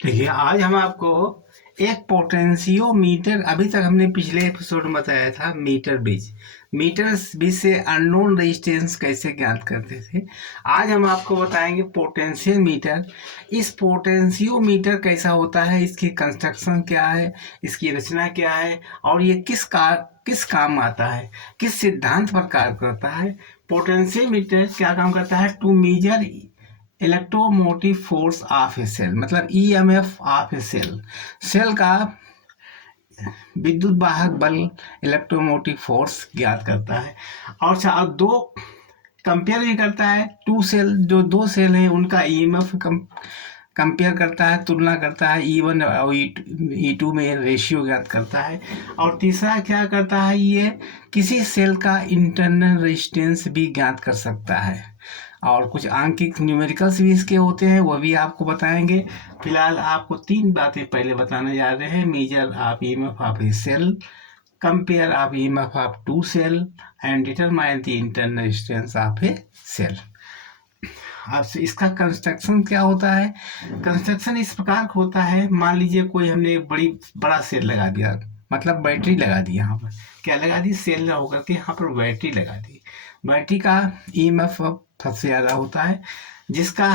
देखिए, आज हम आपको एक पोटेंशियोमीटर, अभी तक हमने पिछले एपिसोड में बताया था मीटर बीज से अननोन रेजिस्टेंस कैसे ज्ञात करते थे। आज हम आपको बताएंगे पोटेंशियोमीटर। इस पोटेंशियोमीटर कैसा होता है, इसकी कंस्ट्रक्शन क्या है, इसकी रचना क्या है, और ये किस काम आता है, किस सिद्धांत पर कार्य करता है। पोटेंशियोमीटर क्या काम करता है? To measure electromotive force of a cell, मतलब ईएमएफ ऑफ ए सेल का विद्युत वाहक बल, इलेक्ट्रोमोटिव फोर्स ज्ञात करता है। और दो कंपेयर भी करता है, टू सेल, जो दो सेल हैं उनका ईएमएफ कंपेयर करता है, तुलना करता है, E1 और E2 में रेशियो ज्ञात करता है। और तीसरा क्या करता है, ये किसी सेल का इंटरनल रेजिस्टेंस भी ज्ञात कर सकता है। और कुछ आंकिक न्यूमेरिकल्स भी इसके होते हैं, वह भी आपको बताएंगे। फिलहाल आपको तीन बातें पहले बताने जा रहे हैं। Measure of EMF of a cell, compare of EMF of two cell, and determine the internal resistance of a cell. अब इसका कंस्ट्रक्शन क्या होता है? कंस्ट्रक्शन इस प्रकार होता है, मान लीजिए कोई हमने एक बड़ा सेल लगा दिया, मतलब बैटरी लगा दी। यहाँ पर क्या लगा दी? सेल होकर के यहाँ पर बैटरी लगा दी। बैटरी का ईएमएफ सबसे ज़्यादा होता है, जिसका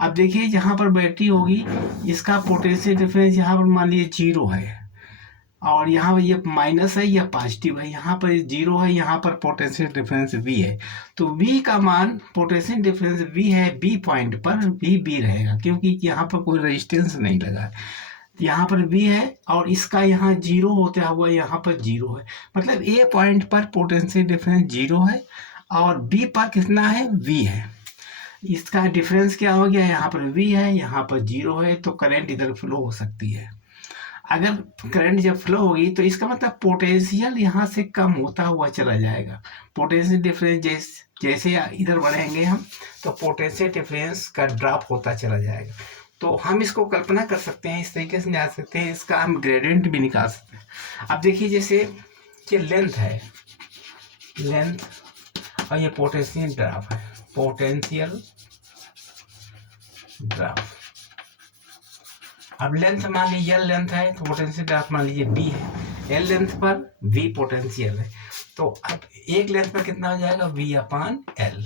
अब देखिए जहाँ पर बैटरी होगी, इसका पोटेंशियल डिफरेंस यहाँ पर मान लीजिए 0 है, और यहाँ पर ये माइनस है या पॉजिटिव है, यहाँ पर 0 है, यहाँ पर पोटेंशियल डिफरेंस V है। तो V का मान, पोटेंशियल डिफरेंस V है, B पॉइंट पर B रहेगा, क्योंकि यहाँ पर कोई रेजिस्टेंस नहीं लगा है। यहाँ पर V है और इसका यहाँ 0 होता हुआ यहाँ पर 0 है, मतलब A पॉइंट पर पोटेंशियल डिफरेंस 0 है और B पर कितना है? V है। इसका डिफरेंस क्या हो गया? यहाँ पर V है, यहाँ पर 0 है, तो करंट इधर फ्लो हो सकती है। अगर करंट जब फ्लो होगी तो इसका मतलब पोटेंशियल यहाँ से कम होता हुआ चला जाएगा। पोटेंशियल डिफरेंस जैसे इधर बढ़ेंगे हम, तो पोटेंशियल डिफरेंस का ड्रॉप होता चला जाएगा। तो हम इसको कल्पना कर सकते हैं, इस तरीके से जान सकते हैं, इसका हम ग्रेडियंट भी निकाल सकते हैं। अब देखिए, जैसे ये लेंथ है, लेंथ, और ये पोटेंशियल ड्रॉप है, पोटेंशियल ड्रॉप। अब लेंथ मान लीजिए L लेंथ है, तो पोटेंशियल ड्रॉप मान लीजिए B है। L लेंथ पर V पोटेंशियल है, तो अब एक लेंथ पर कितना हो जाएगा? V अपान L।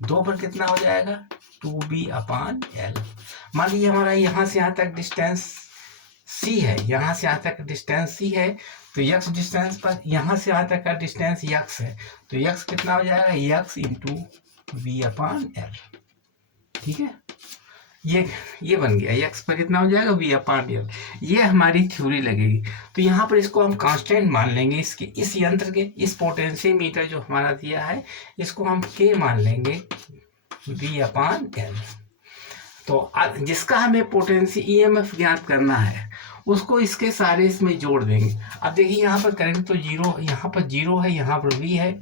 दो पर कितना हो जाएगा? 2B अपान L। मान लीजिए हमारा यहाँ से यहाँ तक डिस्टेंस C है, यहाँ से यहाँ तक डिस्टेंस C है, तो x डिस्टेंस पर यहाँ से यहाँ तक का डिस्टेंस x है, तो x कितना हो जाएगा? x इंटू V अपान L। ठीक है, ये बन गया, x पर कितना हो जाएगा? V अपान L। ये हमारी थ्योरी लगेगी। तो यहाँ पर इसको हम कांस्टेंट मान लेंगे, इसके इस यंत्र के, इस पोटेंशियोमीटर जो हमारा दिया है, इसको हम K मान लेंगे, V अपान L। तो जिसका हमें पोटेंशियल ईएमएफ ज्ञात करना है, उसको इसके सारे इसमें जोड़ देंगे। अब देखिए यहाँ पर करंट तो 0, यहाँ पर 0 है, यहाँ पर V है,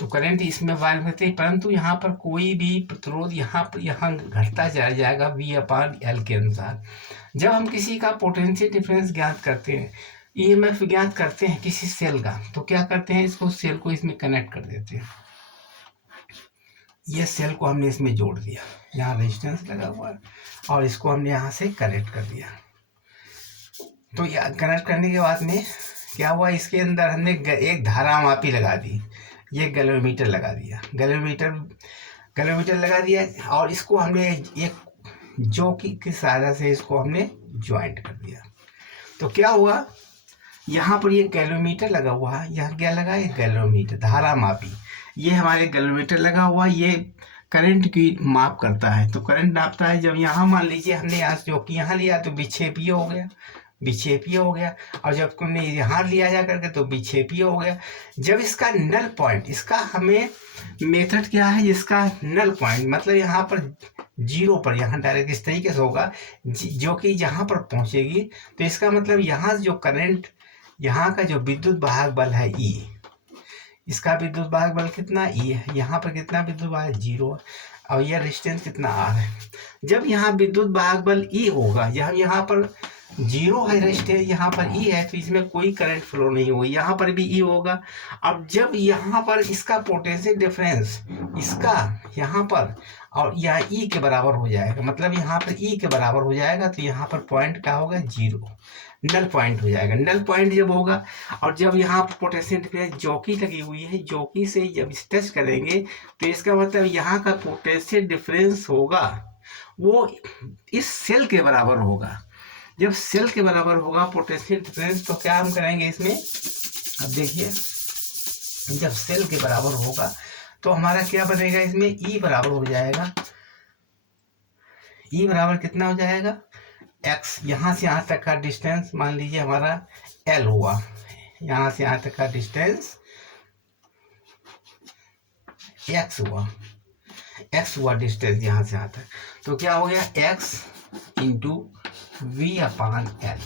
तो करंट इसमें वायर करते हैं, परंतु यहाँ पर कोई भी प्रतिरोध यहाँ घटता चला जाएगा V अपान L के अनुसार। जब हम किसी का पोटेंशियल डिफरेंस ज्ञात करते हैं, ईएमएफ ज्ञात करते हैं किसी सेल का, तो क्या करते हैं? इसको सेल को इसमें कनेक्ट कर देते हैं। ये सेल को हमने इसमें जोड़ दिया, यहाँ रेजिस्टेंस लगा हुआ है, और इसको हमने यहाँ से कनेक्ट कर दिया। तो यह कनेक्ट करने के बाद में क्या हुआ? इसके अंदर हमने एक धारा मापी लगा दी, ये गैल्वेमीटर लगा दिया, गैल्वेमीटर लगा दिया, और इसको हमने एक जॉकी की सहायता से इसको हमने ज्वाइंट कर दिया। तो क्या हुआ? यहाँ पर ये गैल्वेमीटर लगा हुआ है, यहाँ क्या लगा? ये गैल्वेमीटर, धारा मापी, ये हमारे गैल्वेमीटर लगा हुआ, ये करंट की माप करता है। तो करंट नापता है, जब यहाँ मान लीजिए हमने यहाँ जॉकी यहाँ लिया तो विक्षेपीय हो गया, विक्षेपीय हो गया, और जब तुमने यहाँ लिया जा करके तो विक्षेपीय हो गया। जब इसका नल पॉइंट, इसका हमें मेथड क्या है? इसका नल पॉइंट मतलब यहाँ पर 0 पर, यहाँ डायरेक्ट इस तरीके से होगा, जो कि जहाँ पर पहुँचेगी, तो इसका मतलब यहाँ जो करंट, यहाँ का जो विद्युत वाहक बल है E, इसका विद्युत वाहक बल कितना? E है। यहाँ पर कितना विद्युत वाहक? 0 है, और यह रेजिस्टेंस कितना? R है। जब यहाँ विद्युत वाहक बल E होगा, यहाँ पर 0 है रेजिस्टेंस, यहाँ पर E है, तो इसमें कोई करंट फ्लो नहीं होगी, यहाँ पर भी E होगा। अब जब यहाँ पर इसका पोटेंशियल डिफरेंस, इसका यहाँ पर और यहाँ ई के बराबर हो जाएगा, मतलब यहाँ पर ई के बराबर हो जाएगा, तो यहाँ पर पॉइंट क्या होगा, 0, नल पॉइंट हो जाएगा। नल पॉइंट जब होगा और जब यहाँ पर पोटेंशियल डिफरेंस जॉकी लगी हुई है, जॉकी से जब टच करेंगे तो इसका मतलब यहाँ का पोटेंशियल डिफरेंस होगा वो इस सेल के बराबर होगा। जब सेल के बराबर होगा पोटेंशियल डिफरेंस, तो क्या हम करेंगे इसमें, अब देखिए, जब सेल के बराबर होगा तो हमारा क्या बनेगा, इसमें ई बराबर हो जाएगा, ई बराबर कितना हो जाएगा, एक्स, यहाँ से यहाँ तक का डिस्टेंस मान लीजिए हमारा एल हुआ, यहाँ से यहाँ तक का डिस्टेंस एक्स हुआ, एक्स हुआ डिस्टेंस यहाँ से यहाँ तक, तो क्या हो गया, x into V upon L,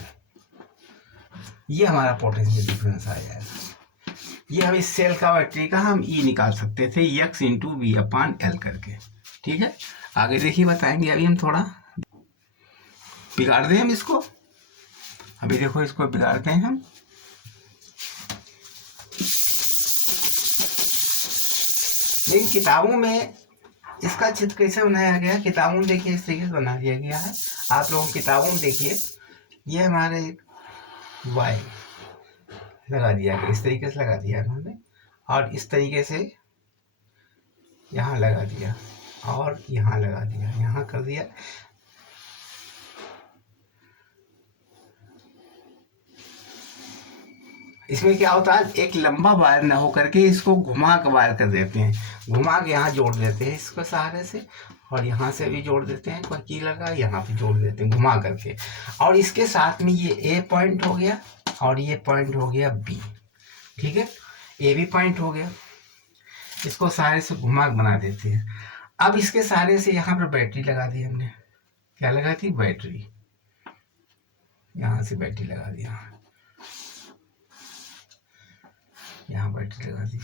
ये हमारा पोटेंशियल डिफरेंस आ जाएगा। ये हम इस सेल का बैटरी का हम ई निकाल सकते थे, x into V upon L करके। ठीक है, आगे देखिए बताएंगे, अभी हम थोड़ा बिगाड़ दें हम इसको, अभी देखो इसको बिगाड़ते हैं हम। लेकिन किताबों में इसका चित्र कैसे बनाया गया, किताबों में देखिए इस तरीके से बना दिया गया है। आप लोग किताबों में देखिए, ये हमारे वाई लगा दिया गया, इस तरीके से लगा दिया उन्होंने, और इस तरीके से यहाँ लगा दिया और यहाँ लगा दिया, यहाँ कर दिया। इसमें क्या होता है, एक लंबा वायर ना हो करके इसको घुमा के वायर कर देते हैं, घुमा के यहाँ जोड़ देते हैं इसको सहारे से, और यहाँ से भी जोड़ देते हैं, कोई की लगा यहाँ पे जोड़ देते हैं घुमा करके, और इसके साथ में ये ए पॉइंट हो गया और ये पॉइंट हो गया बी। ठीक है, ए बी पॉइंट हो गया, इसको सहारे से घुमा के बना देते हैं। अब इसके सहारे से यहाँ पर बैटरी लगा दी हमने, क्या लगा दी, बैटरी, यहाँ से बैटरी लगा दी, यहाँ बैटरी लगा दी।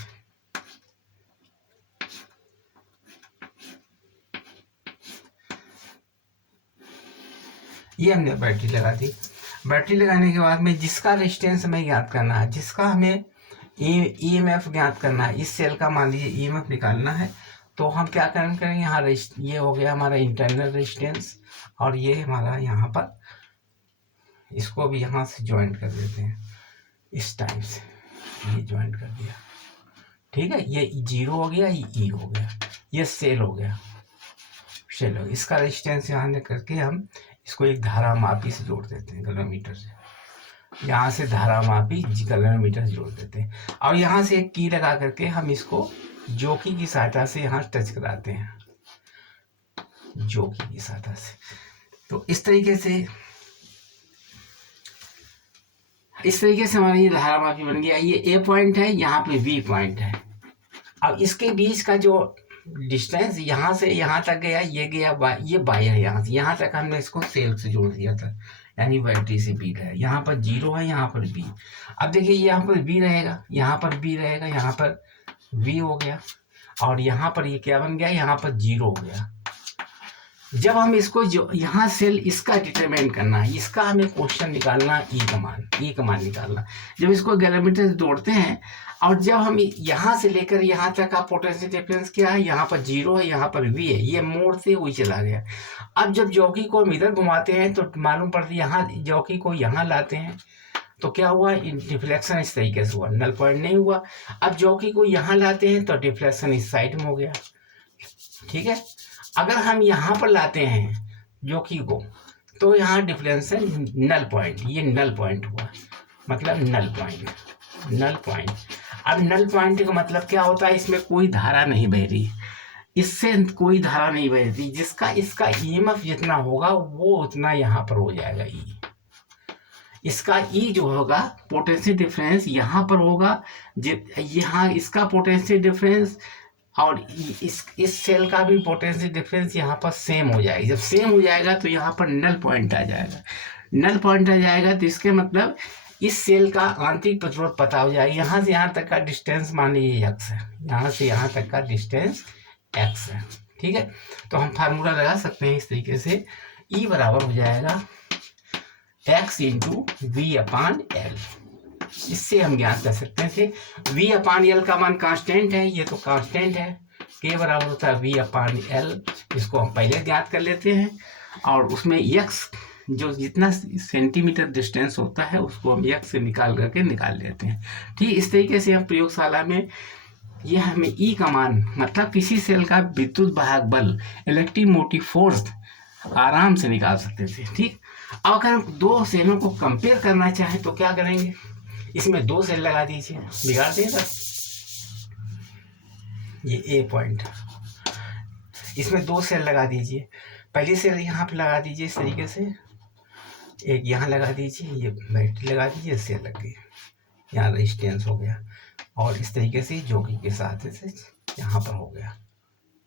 ये हमने बैटरी लगा दी। बैटरी लगाने के बाद में जिसका रेजिस्टेंस हमें ज्ञात करना है, जिसका हमें ईएमएफ ज्ञात करना है, इस सेल का मान लीजिए ईएमएफ निकालना है, तो हम क्या करेंगे, यहाँ ये हो गया हमारा इंटरनल रेजिस्टेंस, और ये हमारा यहाँ पर, इसको भी यहाँ से ज्वाइंट कर देते हैं इस टाइप से, ये ज्वाइंट कर दिया। ठीक है, ये 0 हो गया, ये ई हो गया, ये सेल हो गया, सेल हो गया। इसका रेजिस्टेंस यहाँ करके हम इसको एक धारा मापी से जोड़ देते हैं, गैल्वेनोमीटर से, यहाँ से धारा मापी गैल्वेनोमीटर से जोड़ देते हैं, और यहाँ से एक की लगा करके हम इसको जॉकी की सहायता से यहाँ टच कराते हैं, जॉकी की सहायता से। तो इस तरीके से हमारी ये धारा मापी बन गया। ये ए पॉइंट है, यहाँ पे बी पॉइंट है। अब इसके बीच का जो डिस्टेंस यहाँ से यहाँ तक गया, ये गया ये बाई है, यहाँ से यहाँ तक हमने इसको सेल से जोड़ दिया था, यानी बैटरी से बी है। यहाँ पर 0 है, यहाँ पर बी। अब देखिए यहाँ पर बी रहेगा, यहाँ पर बी रहेगा, यहाँ पर बी हो गया, और यहाँ पर ये क्या बन गया, यहाँ पर 0 हो गया। जब हम इसको जो यहाँ सेल इसका डिटरमाइन करना है, इसका हमें क्वेश्चन निकालना, ई का मान निकालना। जब इसको गैल्वेनोमीटर से जोड़ते हैं, और जब हम यहाँ से लेकर यहाँ तक का पोटेंशियल डिफरेंस क्या है, यहाँ पर 0 है, यहाँ पर v है, ये मोड़ से हुई चला गया। अब जब जॉकी को हम इधर घुमाते हैं तो मालूम पड़ता है, यहाँ जॉकी को यहाँ लाते हैं तो क्या हुआ, डिफ्लेक्शन इस तरीके से हुआ, नल पॉइंट नहीं हुआ। अब जॉकी को यहाँ लाते हैं तो डिफ्लेक्शन इस साइड में हो गया। ठीक है, अगर हम यहाँ पर लाते हैं जॉकी को, तो यहाँ डिफ्लेक्शन नल पॉइंट, ये नल पॉइंट हुआ, मतलब नल पॉइंट। अब नल पॉइंट का मतलब क्या होता है, इसमें कोई धारा नहीं बह रही, इससे कोई धारा नहीं बह रही, जिसका इसका ईएमएफ जितना होगा वो उतना यहाँ पर हो जाएगा ई। इसका ई जो होगा पोटेंशियल डिफरेंस यहाँ पर होगा, यहाँ इसका पोटेंशियल डिफरेंस और इस सेल का भी पोटेंशियल डिफरेंस यहाँ पर सेम हो जाएगा। जब सेम हो जाएगा तो यहाँ पर नल पॉइंट आ जाएगा। नल पॉइंट आ जाएगा तो इसके मतलब इस सेल का आंतरिक प्रतिरोध पता हो जाएगा। यहाँ से यहाँ तक का डिस्टेंस मान लीजिए x है, यहाँ से यहाँ तक का डिस्टेंस x है। ठीक है, तो हम फार्मूला लगा सकते हैं इस तरीके से, E बराबर हो जाएगा x into V upon L. इससे हम ज्ञात कर सकते हैं कि v अपान एल का मान कांस्टेंट है, ये तो कांस्टेंट है, K बराबर होता है V/L, इसको हम पहले ज्ञात कर लेते हैं, और उसमें x जो जितना सेंटीमीटर डिस्टेंस होता है उसको हम x से निकाल लेते हैं। ठीक, इस तरीके से हम प्रयोगशाला में यह हमें E का मान, मतलब किसी सेल का विद्युत वाहक बल, इलेक्ट्रोमोटिव फोर्स आराम से निकाल सकते थे। ठीक, अब अगर हम दो सेलों को कंपेयर करना चाहें तो क्या करेंगे, इसमें दो सेल लगा दीजिए, बिगाड़ देगा ये A पॉइंट, इसमें दो सेल लगा दीजिए। पहली सेल यहाँ पे लगा दीजिए इस तरीके से, एक यहाँ लगा दीजिए, ये बैटरी लगा दीजिए, सेल लग गई, यहाँ रेजिस्टेंस हो गया, और इस तरीके से जोगी के साथ इसे यहाँ पर हो गया।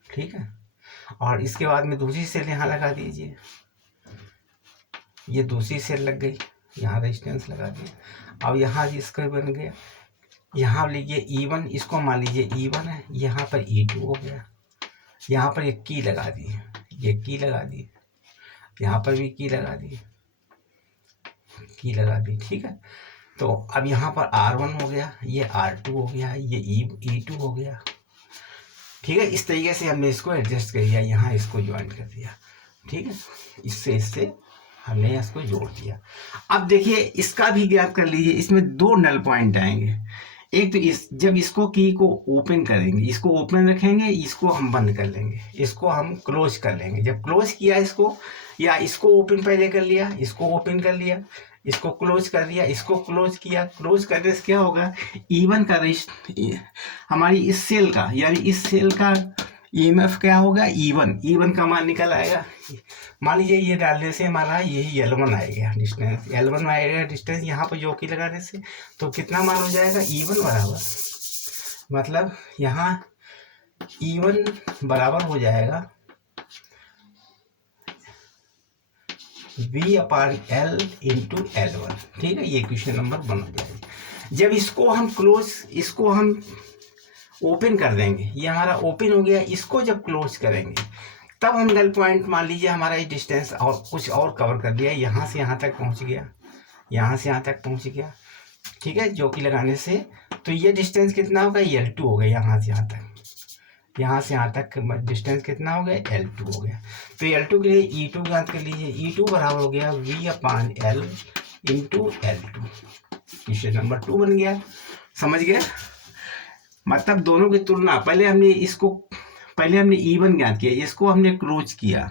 ठीक है, और इसके बाद में दूसरी सेल यहाँ लगा दीजिए, ये दूसरी सेल लग गई, यहाँ रेजिस्टेंस लगा दिया। अब यहाँ इसका बन गया, यहाँ लीजिए E1, इसको मान लीजिए E1 है, यहाँ पर E2 हो गया, यहाँ पर एक की लगा दी, ये की लगा दी, यहाँ पर भी की लगा दी, की लगा दी। ठीक है, तो अब यहाँ पर R1 हो गया, ये R2 हो गया, ये E2 हो गया। ठीक है, इस तरीके से हमने इसको एडजस्ट कर दिया, यहाँ इसको ज्वाइन कर दिया। ठीक है, इससे हमने इसको जोड़ दिया। अब देखिए इसका भी ज्ञात कर लीजिए, इसमें दो नल पॉइंट आएंगे। एक तो जब इसको की को ओपन करेंगे, इसको ओपन रखेंगे, इसको हम बंद कर लेंगे, इसको हम क्लोज कर लेंगे। जब क्लोज किया इसको, या इसको ओपन पहले कर लिया, इसको ओपन कर लिया, इसको क्लोज कर दिया, इसको क्लोज किया, क्लोज करने से क्या होगा, E1 का हमारी इस सेल का, यानी इस सेल का EMF क्या होगा, E1 का मान निकल आएगा। मान लीजिए ये डालने से हमारा यही L1 आएगा, डिस्टेंस L1 आएगा, डिस्टेंस यहाँ पर जो की लगाने से, तो कितना मान हो जाएगा, E1 बराबर, मतलब यहाँ E1 बराबर हो जाएगा V/L इंटू L1। ठीक है, ये क्वेश्चन नंबर 1 हो जाएगा। जब इसको हम ओपन कर देंगे, ये हमारा ओपन हो गया, इसको जब क्लोज करेंगे तब हम नल पॉइंट, मान लीजिए हमारा ये डिस्टेंस और कुछ और कवर कर दिया, यहाँ से यहाँ तक पहुँच गया, यहाँ से यहाँ तक पहुँच गया। ठीक है, जो कि लगाने से तो ये डिस्टेंस कितना होगा, L2 हो गया, यहाँ से यहाँ तक, यहाँ से यहाँ तक डिस्टेंस कितना हो गया, L2 हो गया। तो L2 के लिए E2 ज्ञात कर लीजिए, E2 बराबर हो गया V/L into L2। Question number 2 बन गया। समझ गए, मतलब दोनों की तुलना, पहले हमने E1 ज्ञात किया, इसको हमने क्लोज किया,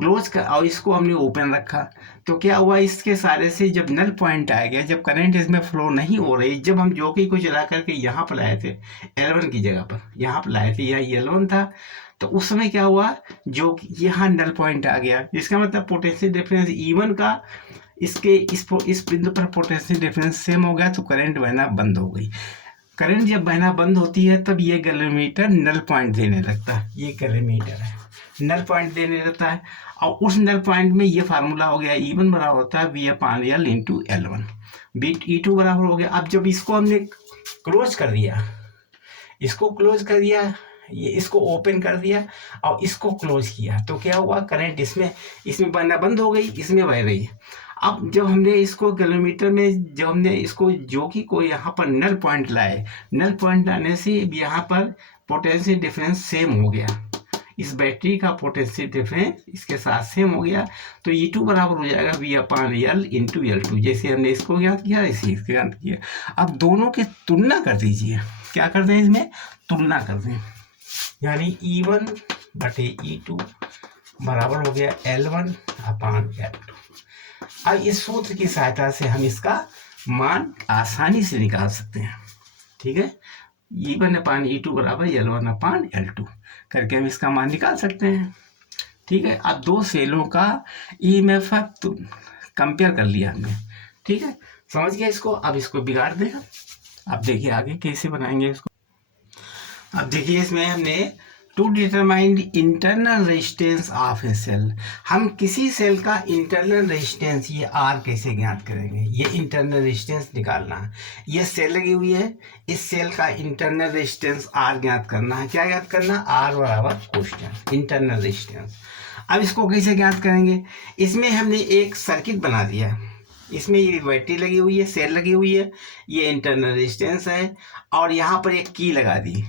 और इसको हमने ओपन रखा, तो क्या हुआ, इसके सारे से जब नल पॉइंट आ गया, जब करंट इसमें फ्लो नहीं हो रही, जब हम जोकी को चला करके यहाँ पर लाए थे, L1 की जगह पर यहाँ पर लाए थे, यह L1 था, तो उस समय क्या हुआ, जो यहाँ नल पॉइंट आ गया, इसका मतलब पोटेंशियल डिफरेंस E1 का इस बिंदु पर पोटेंशियल डिफरेंस सेम हो गया, तो करंट बहना बंद हो गई। करंट जब बहना बंद होती है तब ये गैलोमीटर नल पॉइंट देने लगता है, ये गैलोमीटर है, नल पॉइंट देने लगता है, और उस नल पॉइंट में ये फार्मूला हो गया, E1 बराबर होता है V/L इंटू L1, E2 बराबर हो गया। अब जब इसको हमने क्लोज कर दिया, ये इसको ओपन कर दिया और इसको क्लोज किया, तो क्या हुआ, करंट इसमें बहना बंद हो गई, इसमें बह रही है। अब जब हमने इसको किलोमीटर में, जब हमने इसको जोकी को यहाँ पर नल पॉइंट लाए, नल पॉइंट लाने से यहाँ पर पोटेंशियल डिफरेंस सेम हो गया, इस बैटरी का पोटेंशियल डिफरेंस इसके साथ सेम हो गया, तो E2 बराबर हो जाएगा V/L इंटू L2। जैसे हमने इसको ज्ञात किया, इसी इसको ज्ञात किया। अब दोनों की तुलना कर दीजिए, क्या कर दें, इसमें तुलना कर दें, यानी E1/E2 बराबर हो गया L1/L2। अब इस सूत्र की सहायता से हम इसका मान आसानी से निकाल सकते हैं। ठीक है, E1/E2 बराबर L1/L2 करके हम इसका मान निकाल सकते हैं। ठीक है, अब दो सेलों का EMF कंपेयर कर लिया हमने। ठीक है, समझ गया इसको। अब इसको बिगाड़ देगा, अब देखिए आगे कैसे बनाएंगे इसको। अब देखिए इसमें हमने to determine internal resistance of a cell, हम किसी सेल का इंटरनल रेजिस्टेंस, ये R कैसे ज्ञात करेंगे, ये इंटरनल रेजिस्टेंस निकालना है। ये सेल लगी हुई है, इस सेल का इंटरनल रेजिस्टेंस R ज्ञात करना है। क्या ज्ञात करना, R बराबर क्वेश्चन इंटरनल रेजिस्टेंस। अब इसको कैसे ज्ञात करेंगे, इसमें हमने एक सर्किट बना दिया, इसमें ये बैटरी लगी हुई है, सेल लगी हुई है, ये इंटरनल रेजिस्टेंस है, और यहाँ पर एक की लगा दी,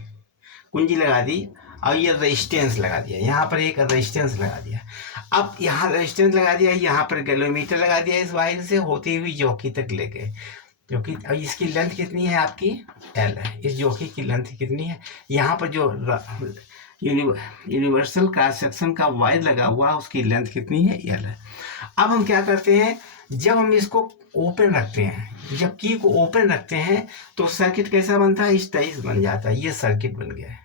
कुंजी लगा दी। और ये रेजिस्टेंस लगा दिया, यहाँ पर एक रेजिस्टेंस लगा दिया। अब यहाँ रेजिस्टेंस लगा दिया, यहाँ पर गैलोमीटर लगा दिया, इस वायर से होती हुई जॉकी तक ले गए, क्योंकि इसकी लेंथ कितनी है आपकी एल है, इस जॉकी की लेंथ कितनी है। यहाँ पर जो यूनिवर्सल क्रॉस सेक्शन का वायर लगा हुआ उसकी लेंथ कितनी है एल है। अब हम क्या करते हैं, जब हम इसको ओपन रखते हैं, जब की को ओपन रखते हैं तो सर्किट कैसा बनता है, इस टाइप बन जाता है, ये सर्किट बन गया है,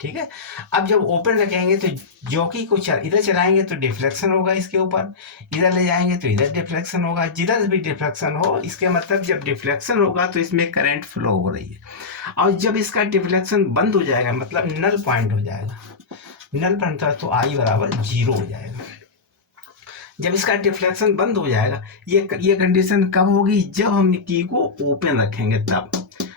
ठीक है। अब जब ओपन रखेंगे तो जॉकी को इधर चलाएंगे तो डिफ्लेक्शन होगा इसके ऊपर, इधर ले जाएंगे तो इधर डिफ्लेक्शन होगा, जिधर भी डिफ्लेक्शन हो इसके मतलब जब डिफ्लेक्शन होगा तो इसमें करंट फ्लो हो रही है। और जब इसका डिफ्लेक्शन बंद हो जाएगा मतलब नल पॉइंट हो जाएगा, नल पॉइंट तो आई बराबर 0 हो जाएगा। जब इसका डिफ्लेक्शन बंद हो जाएगा, ये कंडीशन कब होगी, जब हम की को ओपन रखेंगे तब।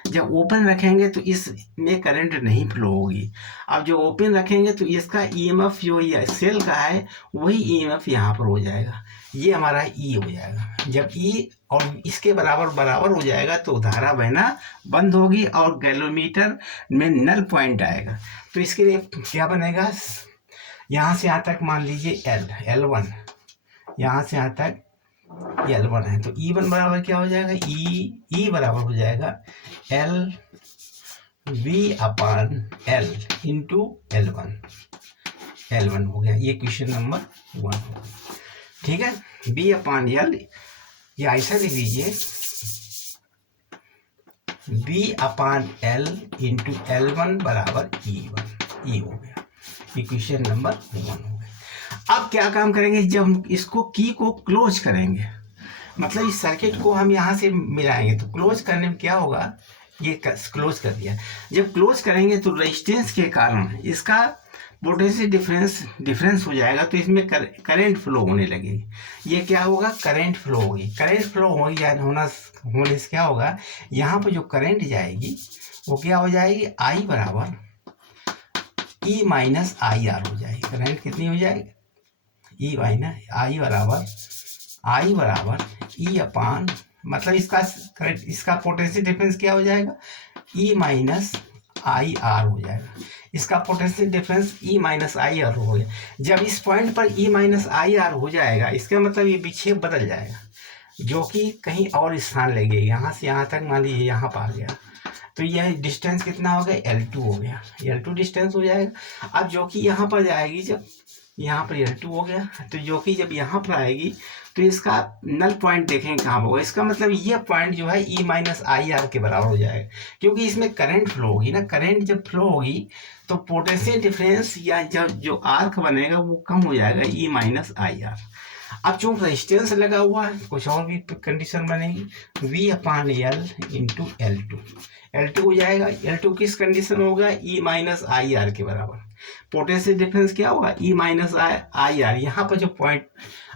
जब ओपन रखेंगे तो इसमें करंट नहीं फ्लो होगी। अब जो ओपन रखेंगे तो इसका ईएमएफ जो ये सेल का है वही ईएमएफ यहाँ पर हो जाएगा, ये हमारा ई हो जाएगा। जब ई और इसके बराबर बराबर हो जाएगा तो धारा बहना बंद होगी और गैलोमीटर में नल पॉइंट आएगा। तो इसके लिए क्या बनेगा, यहाँ से यहाँ तक मान लीजिए L1, यहाँ से यहाँ तक L1 है, तो E1 बराबर क्या हो जाएगा, ई बराबर हो जाएगा L V/L इंटू L1 हो गया। ये क्वेश्चन नंबर 1 हो गया, ठीक है। V/L या ऐसा लिख लीजिए V/L इंटू L1 बराबर E1, ई हो गया। ये क्वेश्चन नंबर 1 हो गया। अब क्या काम करेंगे, जब हम इसको की को क्लोज करेंगे, मतलब इस सर्किट को हम यहाँ से मिलाएंगे तो क्लोज करने में क्या होगा, ये क्लोज कर दिया। जब क्लोज करेंगे तो रेजिस्टेंस के कारण इसका पोटेंशियल डिफरेंस हो जाएगा, तो इसमें करंट फ्लो होने लगेगी। ये क्या होगा, करंट फ्लो होगी। करंट फ्लो होने से क्या होगा, यहाँ पर जो करंट जाएगी वो क्या हो जाएगी, आई बराबर ई माइनस आई आर हो जाएगी। करंट कितनी हो जाएगी, ई माइनस आई बराबर ई अपान, मतलब इसका पोटेंशियल डिफरेंस क्या हो जाएगा, ई माइनस आई आर हो जाएगा। इसका potential difference E minus I R हो गया। जब इस पॉइंट पर ई माइनस आई आर हो जाएगा इसका मतलब ये विक्षेप बदल जाएगा, जो कि कहीं और स्थान ले गया, यहाँ से यहाँ तक मान लीजिए यहाँ पर आ गया, तो यह डिस्टेंस कितना हो गया, L2 हो गया, L2 डिस्टेंस हो जाएगा। अब जो कि यहाँ पर जाएगी, जब यहाँ पर L2 हो गया तो जो कि जब यहाँ पर आएगी तो इसका नल पॉइंट देखेंगे कहाँ होगा, इसका मतलब ये पॉइंट जो है ई माइनस आई आर के बराबर हो जाएगा, क्योंकि इसमें करंट फ्लो होगी ना। करंट जब फ्लो होगी तो पोटेंशियल डिफरेंस या जो आर्क बनेगा वो कम हो जाएगा, ई माइनस आई आर। अब चूंकि रेजिस्टेंस लगा हुआ है कुछ और भी कंडीशन बनेगी, V/L इंटू L2 हो जाएगा। L2 किस कंडीशन होगा, ई माइनस आई आर के बराबर। पोटेंशियल डिफरेंस क्या होगा, ई माइनस आई आर, यहाँ पर जो पॉइंट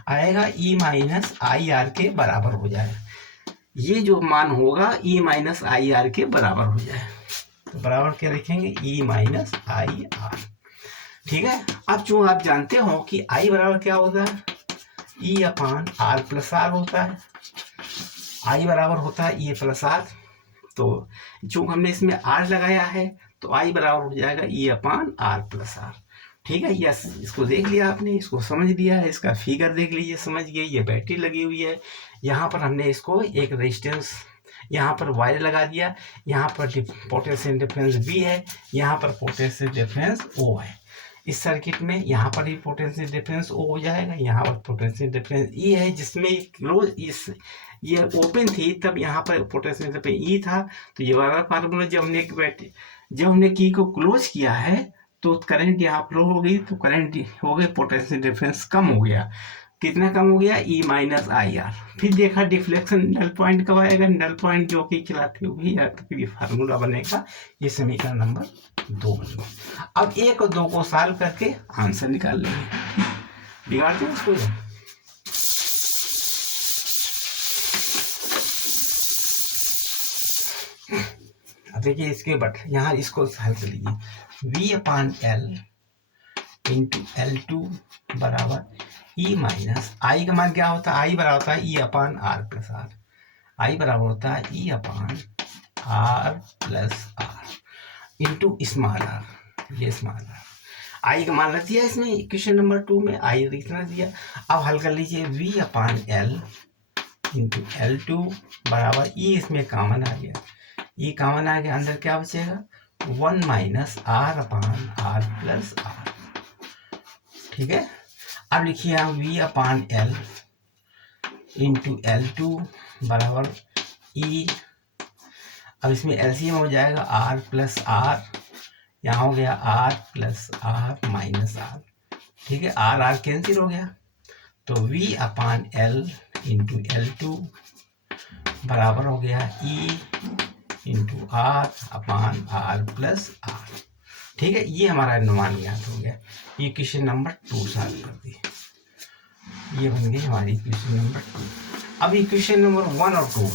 आएगा ई माइनस आई आर के बराबर हो जाएगा। ये जो मान होगा ई माइनस आई आर के बराबर हो जाए, तो बराबर क्या लिखेंगे, ई माइनस आई आर, ठीक है। अब जो आप जानते हो कि आई बराबर क्या होता है, E upon R plus are होता है। आई बराबर होता है ई प्लस आर, तो चूंकि हमने इसमें आर लगाया है तो आई बराबर हो जाएगा ई अपान आर प्लस आर, ठीक है। यस, इसको देख लिया आपने, इसको समझ लिया है, इसका फिगर देख लीजिए, समझ गए। ये बैटरी लगी हुई है, यहाँ पर हमने इसको एक रेजिस्टेंस, यहाँ पर वायर लगा दिया, यहाँ पर पोटेंशियल डिफरेंस बी है, यहाँ पर पोटेंशियल डिफरेंस ओ है। इस सर्किट में यहाँ पर भी पोटेंशियल डिफरेंस ओ हो जाएगा, यहाँ पर पोटेंशियल डिफरेंस ई है, जिसमें क्लोज ये ओपन थी तब यहाँ पर पोटेंशियल डिफरेंस ई था। तो ये वाला फार्मूला जब हमने की को क्लोज किया है तो करंट यहाँ फ्लो हो गई, तो करंट हो गई, पोटेंशियल डिफरेंस कम हो गया। कितना कम हो गया, ई माइनस आई आर। फिर देखा डिफ्लेक्शन नल पॉइंट कब आएगा, नल पॉइंट जो कि खिलाती होगी या तो फिर ये फार्मूला बनेगा, ये समीकरण नंबर 2 बनेगा। अब 1 और 2 को सॉल्व करके आंसर निकाल लेंगे, बिगाड़ते हैं इसको। देखिए इसके बट यहाँ इसको हल कर लीजिए, V/L इंटू L2 बराबर ई माइनस आई का मान क्या होता है, आई बराबर होता है E upon R plus r. I बराबर होता है E upon R plus r into small r, ये स्मॉल आर। आई का मान रख दिया इसमें इक्वेशन नंबर 2 में, आई लिखना दिया। अब हल कर लीजिए v अपान एल इंटू L2 बराबर ई, इसमें कॉमन आ गया, ई कॉमन आ गया, अंदर क्या बचेगा 1 minus R upon R plus R. ठीक है, अब लिखिए आप v अपान एल इंटू L2 बराबर ई, अब इसमें एलसीएम हो जाएगा r प्लस आर, यहाँ हो गया r plus R minus R. ठीक है, आर आर कैंसिल हो गया, तो v अपान एल इंटू L2 बराबर हो गया e into R upon R plus R. ठीक है, ये हमारा अनुमान ज्ञात हो गया। ये क्वेश्चन नंबर 2 सॉल्व कर दी, ये बन गई हमारी क्वेश्चन नंबर 2। अब इक्वेशन नंबर 1 और 2,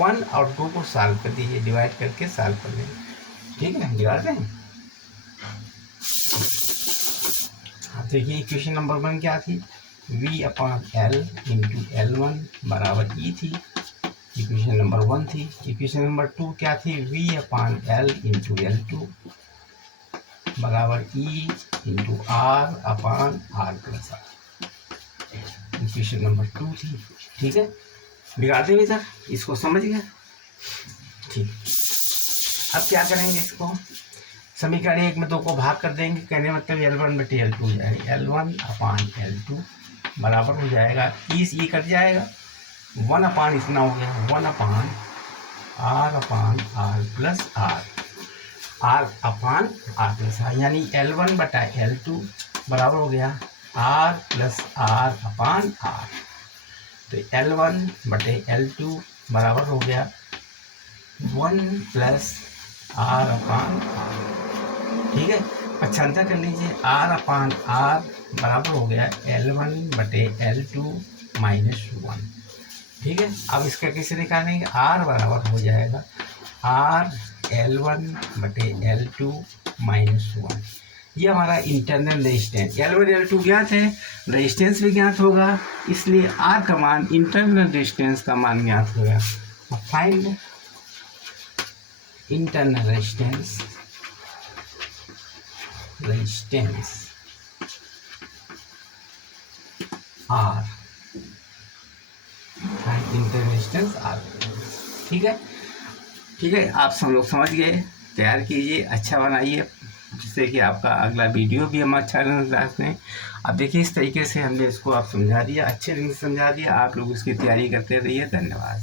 1 और 2 को सॉल्व कर दीजिए, डिवाइड करके सॉल्व कर लेंगे। ठीक है, दिखाते हैं। अब देखिए इक्वेशन नंबर 1 क्या थी, v अपान एल इंटू L1 बराबर ई थी, इक्वेशन नंबर 1 थी। इक्वेशन नंबर 2 क्या थी, v अपान एल इंटू L2 बराबर E into R upon R plus R, equation number 2 थी। ठीक है, बिगाड़ते हुए सर इसको समझ गया। ठीक, अब क्या करेंगे, इसको समीकरण 1 में 2 को भाग कर देंगे, कहने मतलब L1 बटे L2 हो जाएगा, L1 अपान L2 बराबर हो जाएगा, ई कट जाएगा, 1 अपान इतना हो गया, 1 upon R plus r, R upon R plus r, यानी L1 बटा L2 बराबर हो गया R plus r upon R. तो L1 बटे L2 बराबर हो गया 1 प्लस आर अपान आर। ठीक है, पक्षांतर कर लीजिए, आर अपान आर बराबर हो गया L1 बटे L2 माइनस 1। ठीक है, अब इसका कैसे निकालेंगे, आर बराबर हो जाएगा आर L1 बटे L2 माइनस 1। ये हमारा इंटरनल रेजिस्टेंस, L1 L2 ज्ञात है, रेजिस्टेंस भी ज्ञात होगा, इसलिए आर का मान, इंटरनल रेजिस्टेंस का मान ज्ञात होगा। Find internal resistance R, internal resistance R. ठीक है, ठीक है, आप सब लोग समझ गए, तैयार कीजिए, अच्छा बनाइए, जिससे कि आपका अगला वीडियो भी हम अच्छा क्लास में। अब देखिए इस तरीके से हमने इसको आप समझा दिया, अच्छे ढंग से समझा दिया, आप लोग इसकी तैयारी करते रहिए। धन्यवाद।